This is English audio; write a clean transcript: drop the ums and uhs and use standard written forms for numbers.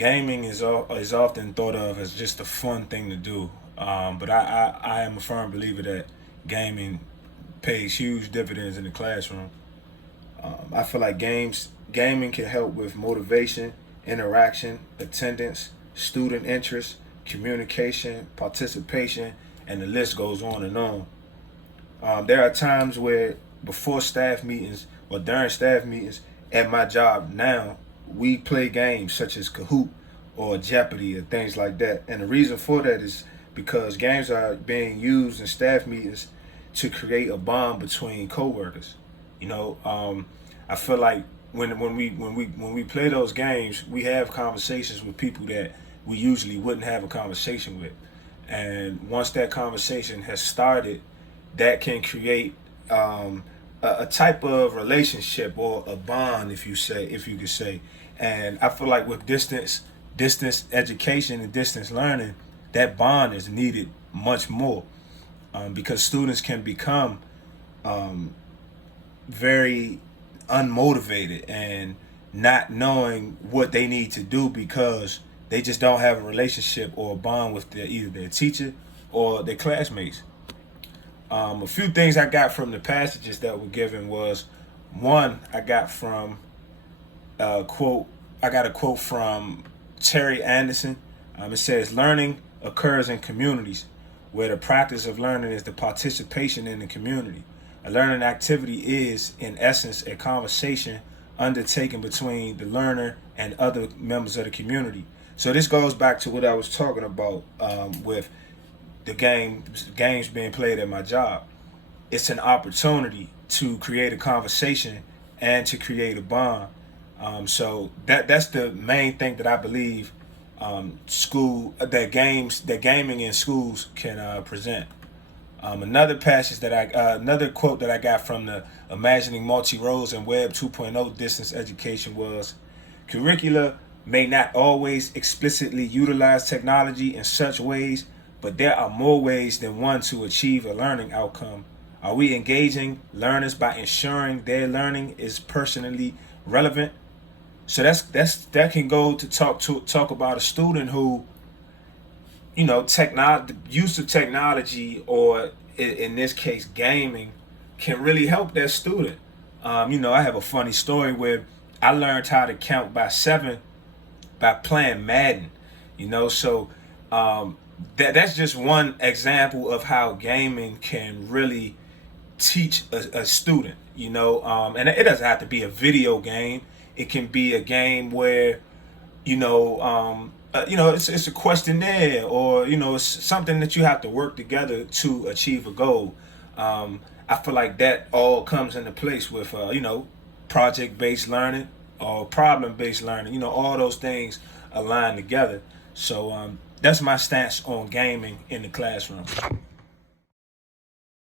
gaming is often thought of as just a fun thing to do, but I am a firm believer that gaming pays huge dividends in the classroom. I feel like gaming can help with motivation, interaction, attendance, student interest, communication, participation, and the list goes on and on. There are times where before staff meetings or during staff meetings at my job now, we play games such as Kahoot or Jeopardy or things like that. And the reason for that is because games are being used in staff meetings to create a bond between coworkers. I feel like when we play those games, we have conversations with people that we usually wouldn't have a conversation with. And once that conversation has started, that can create a type of relationship or a bond, if you could say. And I feel like with distance education and distance learning, that bond is needed much more, because students can become very unmotivated and not knowing what they need to do because they just don't have a relationship or a bond with either their teacher or their classmates. A few things I got from the passages that were given was, one, I got a quote from Terry Anderson. It says, "Learning occurs in communities where the practice of learning is the participation in the community. A learning activity is, in essence, a conversation undertaken between the learner and other members of the community." So this goes back to what I was talking about with the games being played at my job. It's an opportunity to create a conversation and to create a bond. So that's the main thing that I believe that gaming in schools can present. Another quote that I got from the Imagining Multi-Roles and Web 2.0 Distance Education was, "Curricula may not always explicitly utilize technology in such ways, but there are more ways than one to achieve a learning outcome. Are we engaging learners by ensuring their learning is personally relevant?" So that can go to talk about a student who, use of technology, or in this case gaming, can really help that student. I have a funny story where I learned how to count by 7 by playing Madden. That's just one example of how gaming can really teach a student. And it doesn't have to be a video game. It can be a game where it's a questionnaire, or it's something that you have to work together to achieve a goal. I feel like that all comes into place with project-based learning or problem-based learning. All those things align together. So that's my stance on gaming in the classroom.